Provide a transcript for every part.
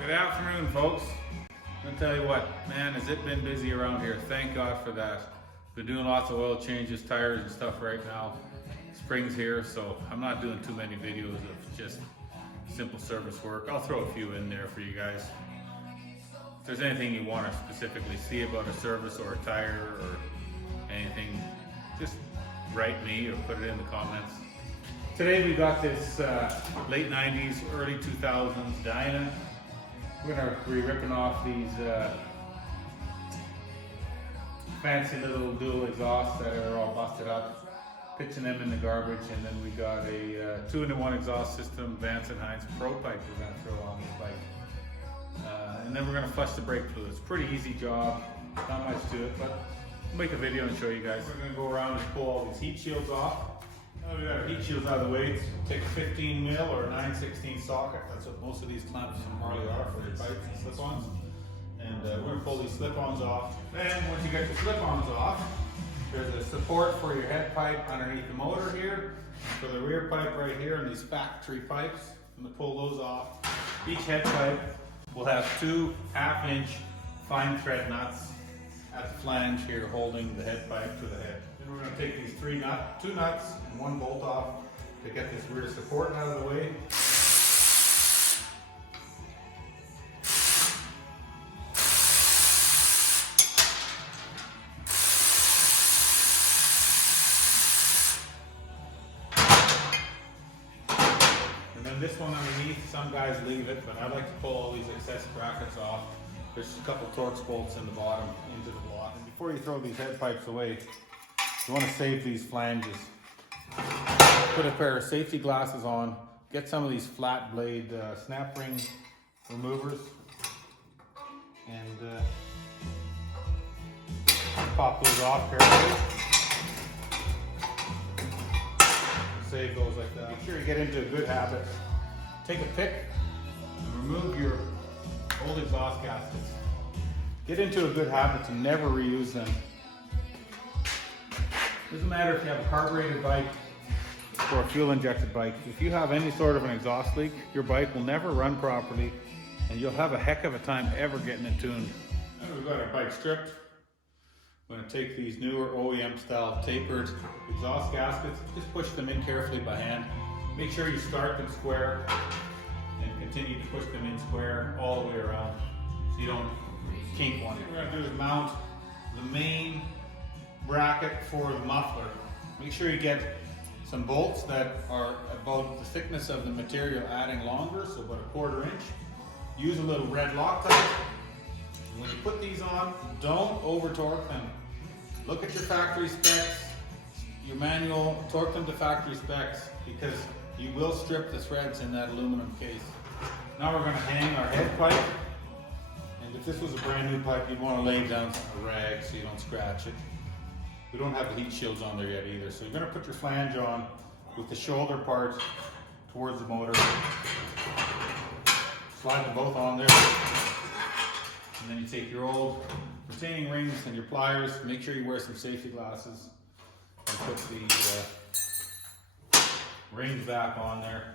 Good afternoon, folks. I'm gonna tell you what, man, has it been busy around here? Thank God for that. Been doing lots of oil changes, tires and stuff right now. Spring's here, so I'm not doing too many videos of just simple service work. I'll throw a few in there for you guys. If there's anything you want to specifically see about a service or a tire or anything, just write me or put it in the comments. Today we got this late 90s, early 2000s Dyna. We're gonna be ripping off these fancy little dual exhausts that are all busted up, pitching them in the garbage, and then we got a 2-in-1 exhaust system, Vance and Hines Pro pipe we're gonna throw on this bike. And then we're gonna flush the brake fluid. It's a pretty easy job, not much to it, but I'll make a video and show you guys. We're gonna go around and pull all these heat shields off. Now we got our heat shields out of the way. Take a 15 mil or a 9/16 socket. That's what most of these clamps from Harley are for your pipes and slip-ons. And we're gonna pull these slip-ons off. Then once you get your slip-ons off, there's a support for your head pipe underneath the motor here, for the rear pipe right here, and these factory pipes. I'm gonna pull those off. Each head pipe will have 2 1/2-inch fine thread nuts at the flange here, holding the head pipe to the head. Then we're going to take these 2 nuts and 1 bolt off to get this rear support out of the way. And then this one underneath, some guys leave it, but I like to pull all these excess brackets off. There's a couple Torx bolts in the bottom into the block. And before you throw these head pipes away, you want to save these flanges. Put a pair of safety glasses on, get some of these flat blade snap ring removers, and pop those off carefully. Save those like that. Make sure you get into a good habit. Take a pick and remove your old exhaust gaskets. Get into a good habit to never reuse them. Doesn't matter if you have a carbureted bike or a fuel injected bike. If you have any sort of an exhaust leak, your bike will never run properly and you'll have a heck of a time ever getting it tuned. Now we've got our bike stripped. I'm going to take these newer OEM style tapered exhaust gaskets, just push them in carefully by hand. Make sure you start them square and continue to push them in square all the way around so you don't kink one. What we're going to do is mount the main bracket for the muffler. Make sure you get some bolts that are about the thickness of the material, adding longer, so about a 1/4 inch. Use a little red Loctite. When you put these on, don't over torque them. Look at your factory specs, your manual, torque them to factory specs, because you will strip the threads in that aluminum case. Now we're going to hang our head pipe, and if this was a brand new pipe, you'd want to lay down a rag so you don't scratch it. We don't have the heat shields on there yet either, so you're going to put your flange on with the shoulder part towards the motor. Slide them both on there, and then you take your old retaining rings and your pliers. Make sure you wear some safety glasses and put the rings back on there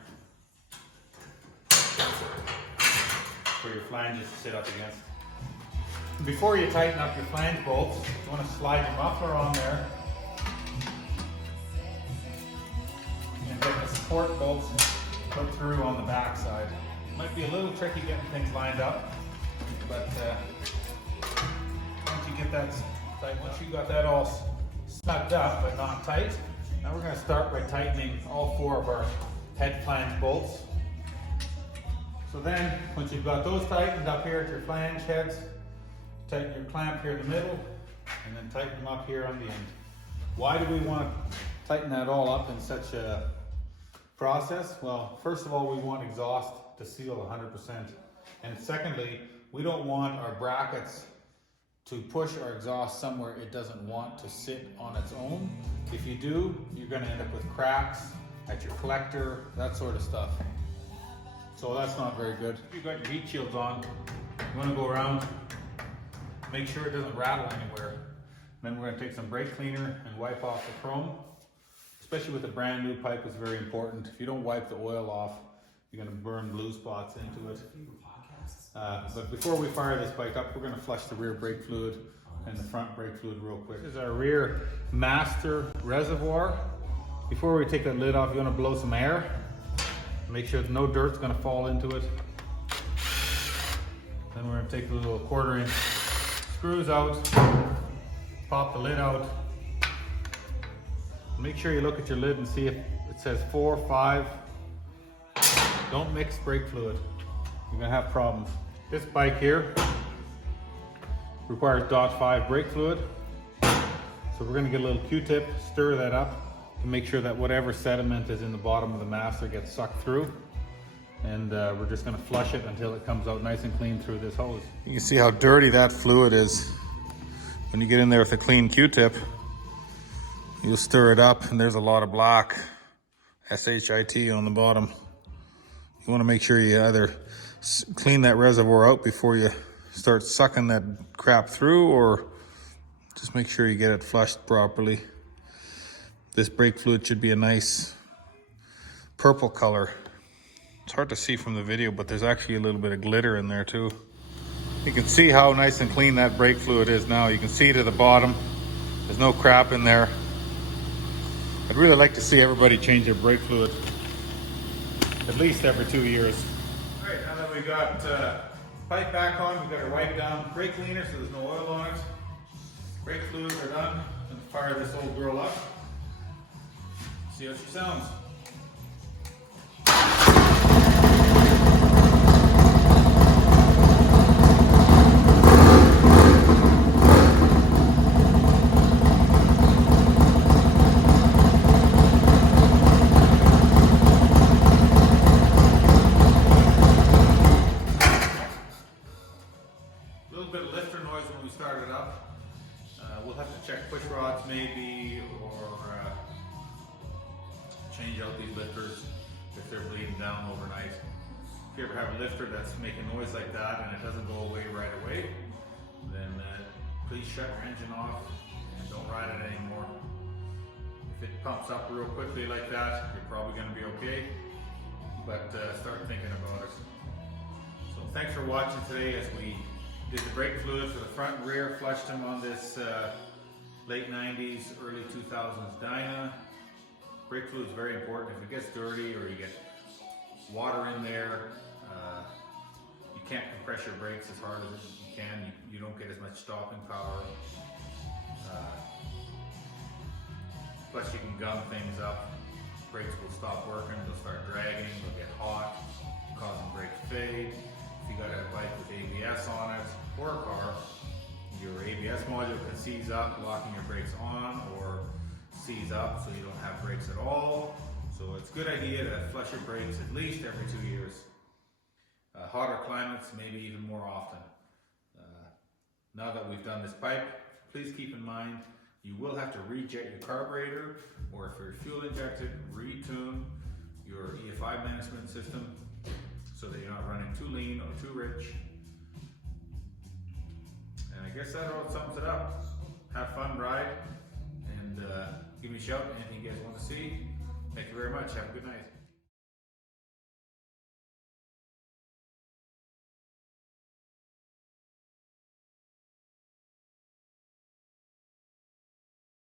for your flanges to sit up against. Before you tighten up your flange bolts, you want to slide your muffler on there and get the support bolts put through on the back side. It might be a little tricky getting things lined up, but once you get that tight, once you got that all snugged up but not tight, now we're going to start by tightening all 4 of our head flange bolts. So then, once you've got those tightened up here at your flange heads, tighten your clamp here in the middle, and then tighten them up here on the end. Why do we want to tighten that all up in such a process? Well, first of all, we want exhaust to seal 100%. And secondly, we don't want our brackets to push our exhaust somewhere it doesn't want to sit on its own. If you do, you're going to end up with cracks at your collector, that sort of stuff. So that's not very good. If you've got your heat shields on, you want to go around, make sure it doesn't rattle anywhere. Then we're going to take some brake cleaner and wipe off the chrome. Especially with a brand new pipe, it's very important. If you don't wipe the oil off, you're going to burn blue spots into it. But before we fire this bike up, we're going to flush the rear brake fluid and the front brake fluid real quick. This is our rear master reservoir. Before we take that lid off, you want to blow some air. Make sure that no dirt's going to fall into it. Then we're going to take the little 1/4-inch screws out, pop the lid out. Make sure you look at your lid and see if it says 4, 5. Don't mix brake fluid. You're going to have problems. This bike here requires .5 brake fluid. So we're going to get a little Q-tip, stir that up to make sure that whatever sediment is in the bottom of the master gets sucked through. And we're just going to flush it until it comes out nice and clean through this hose. You can see how dirty that fluid is. When you get in there with a clean Q-tip, you'll stir it up and there's a lot of black SHIT on the bottom. You want to make sure you either clean that reservoir out before you start sucking that crap through, or just make sure you get it flushed properly. This brake fluid should be a nice purple color. It's hard to see from the video, but there's actually a little bit of glitter in there too. You can see how nice and clean that brake fluid is now. You can see to the bottom, there's no crap in there. I'd really like to see everybody change their brake fluid at least every 2 years. All right, now that we got pipe back on, we've got to wipe down brake cleaner so there's no oil on it. Brake fluids are done. I'm gonna fire this old girl up. See how she sounds. A little bit of lifter noise when we start it up. We'll have to check push rods maybe, or change out these lifters if they're bleeding down overnight. If you ever have a lifter that's making noise like that and it doesn't go away right away, then please shut your engine off and don't ride it anymore. If it pumps up real quickly like that, you're probably going to be okay, but start thinking about it. So thanks for watching today as we did the brake fluid for the front and rear, flushed them on this late 90s, early 2000s Dyna. Brake fluid is very important. If it gets dirty or you get water in there, you can't compress your brakes as hard as you can. You don't get as much stopping power. Plus you can gum things up. Brakes will stop working, they'll start dragging, they'll get hot, causing brake to fade. If you got a bike with ABS on it, or a car, your ABS module can seize up, locking your brakes on, or seize up so you don't have brakes at all. So it's a good idea to flush your brakes at least every 2 years. Hotter climates, maybe even more often. Now that we've done this pipe, please keep in mind you will have to rejet your carburetor, or if you're fuel injected, retune your EFI management system so that you're not running too lean or too rich. And I guess that all sums it up. Have fun, ride, and give me a shout anything you guys want to see. Thank you very much. Have a good night.